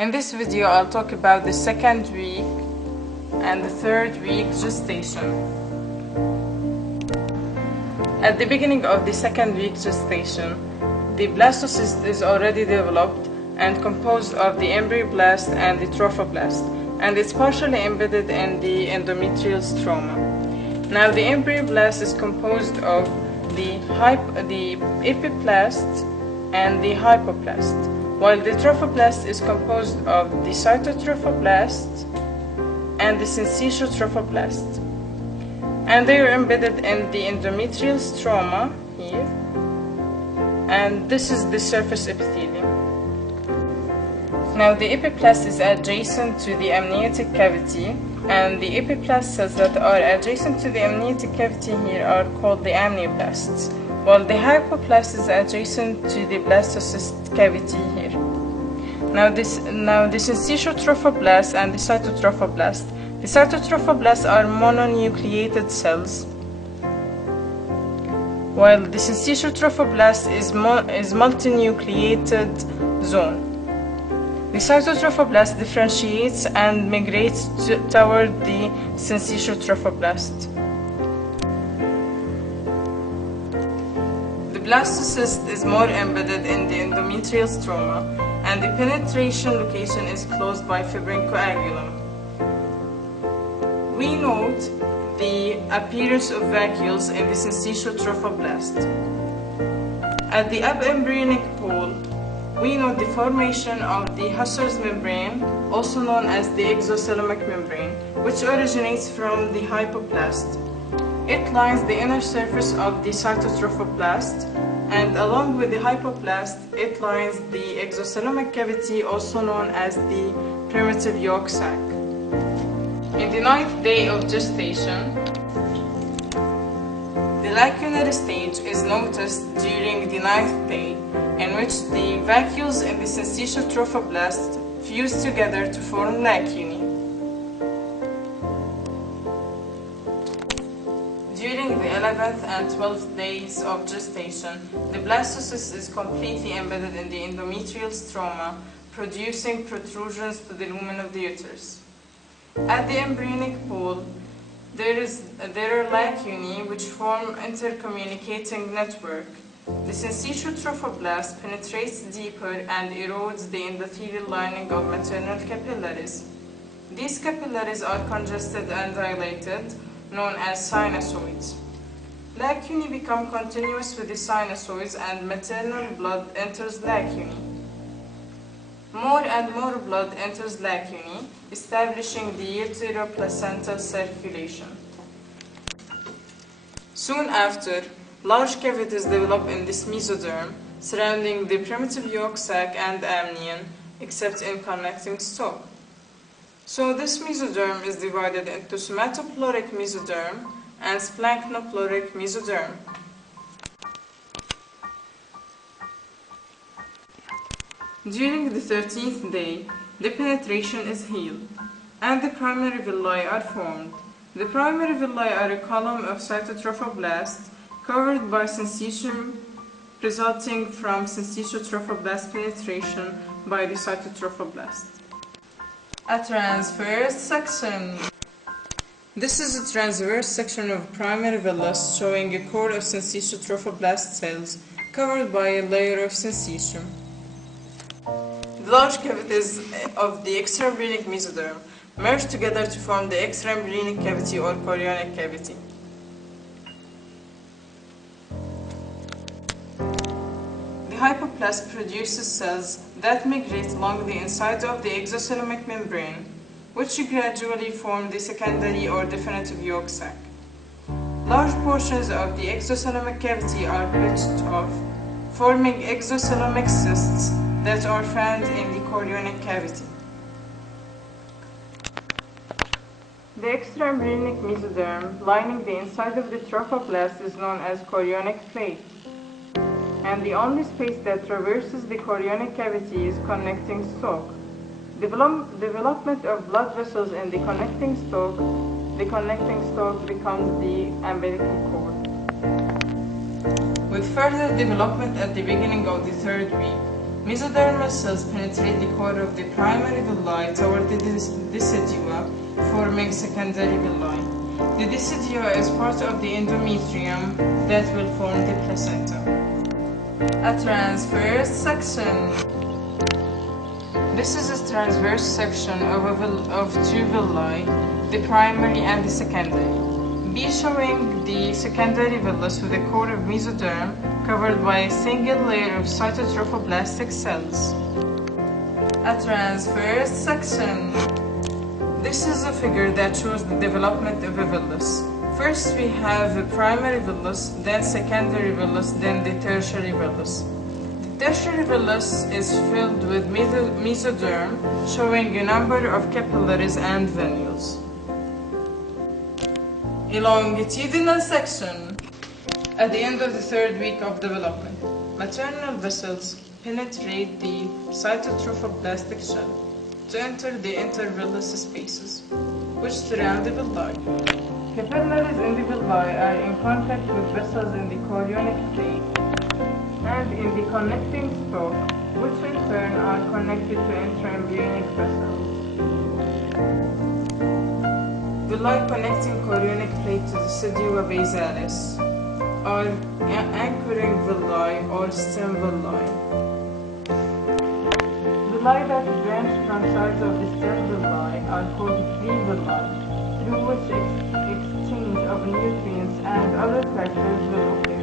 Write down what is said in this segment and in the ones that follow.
In this video, I'll talk about the second week and the third week gestation. At the beginning of the second week gestation, the blastocyst is already developed and composed of the embryoblast and the trophoblast, and it's partially embedded in the endometrial stroma. Now, the embryoblast is composed of the epiblast and the hypoblast, while the trophoblast is composed of the cytotrophoblast and the syncytiotrophoblast. And they are embedded in the endometrial stroma here, and this is the surface epithelium. Now, the epiblast is adjacent to the amniotic cavity, and the epiblast cells that are adjacent to the amniotic cavity here are called the amnioblasts, while the hypoblast is adjacent to the blastocyst cavity here. Now the syncytiotrophoblast and the cytotrophoblast. The cytotrophoblast are mononucleated cells, while the syncytiotrophoblast is multinucleated zone. The cytotrophoblast differentiates and migrates toward the syncytiotrophoblast. The blastocyst is more embedded in the endometrial stroma, and the penetration location is closed by fibrin coagulum. We note the appearance of vacuoles in the syncytiotrophoblast. At the abembryonic pole, we note the formation of the Husserl's membrane, also known as the exocoelomic membrane, which originates from the hypoblast. It lines the inner surface of the cytotrophoblast, and along with the hypoblast, it lines the exocoelomic cavity, also known as the primitive yolk sac. In the 9th day of gestation, the lacunary stage is noticed during the 9th day, in which the vacuoles in the syncytiotrophoblast fuse together to form lacunae. During the 11th and 12th days of gestation, the blastocyst is completely embedded in the endometrial stroma, producing protrusions to the lumen of the uterus. At the embryonic pole, there are lacunae which form intercommunicating network. The syncytiotrophoblast penetrates deeper and erodes the endothelial lining of maternal capillaries. These capillaries are congested and dilated, known as sinusoids. Lacunae become continuous with the sinusoids, and maternal blood enters lacunae. More and more blood enters lacunae, establishing the uteroplacental circulation. Soon after, large cavities develop in this mesoderm, surrounding the primitive yolk sac and amnion, except in connecting stalk. So this mesoderm is divided into somatoploric mesoderm and splanchnoploric mesoderm. During the 13th day, the penetration is healed, and the primary villi are formed. The primary villi are a column of cytotrophoblast covered by syncytium, resulting from syncytiotrophoblast penetration by the cytotrophoblast. A transverse section. This is a transverse section of primary villus showing a core of syncytiotrophoblast cells covered by a layer of syncytium. The large cavities of the extraembryonic mesoderm merge together to form the extraembryonic cavity or chorionic cavity. The hypoblast produces cells that migrate along the inside of the exocoelomic membrane, which gradually form the secondary or definitive yolk sac. Large portions of the exocoelomic cavity are pitched off, forming exocoelomic cysts that are found in the chorionic cavity. The extraembryonic mesoderm lining the inside of the trophoblast is known as chorionic plate, and the only space that traverses the chorionic cavity is connecting stalk. Development of blood vessels in the connecting stalk becomes the umbilical cord. With further development at the beginning of the 3rd week, Mesodermal cells penetrate the core of the primary villi toward the decidua, forming secondary villi. The decidua is part of the endometrium that will form the placenta. A transverse section. This is a transverse section of two villi, the primary and the secondary. B showing the secondary villus with a core of mesoderm covered by a single layer of cytotrophoblastic cells. A transverse section. This is a figure that shows the development of a villus. First we have a primary villus, then secondary villus, then the tertiary villus. The tertiary villus is filled with mesoderm, showing a number of capillaries and venules. A longitudinal section. At the end of the third week of development, maternal vessels penetrate the cytotrophoblastic shell to enter the intervillus spaces, which surround the villi. Capillaries in the villi are in contact with vessels in the chorionic plate and in the connecting stalk, which in turn are connected to intraembryonic vessels. Villi connecting chorionic plate to the decidua basalis are anchoring villi or stem villi. Villi that branch from sides of the stem villi are called free villi, through which exchange of nutrients and other factors will occur.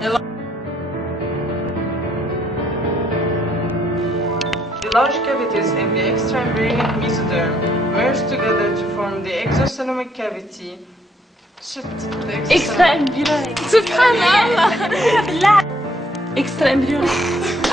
The large cavities in the extraembryonic mesoderm merge together to form the exocoelomic cavity. Extra embryonic. سبحان الله. لا. Extra embryonic.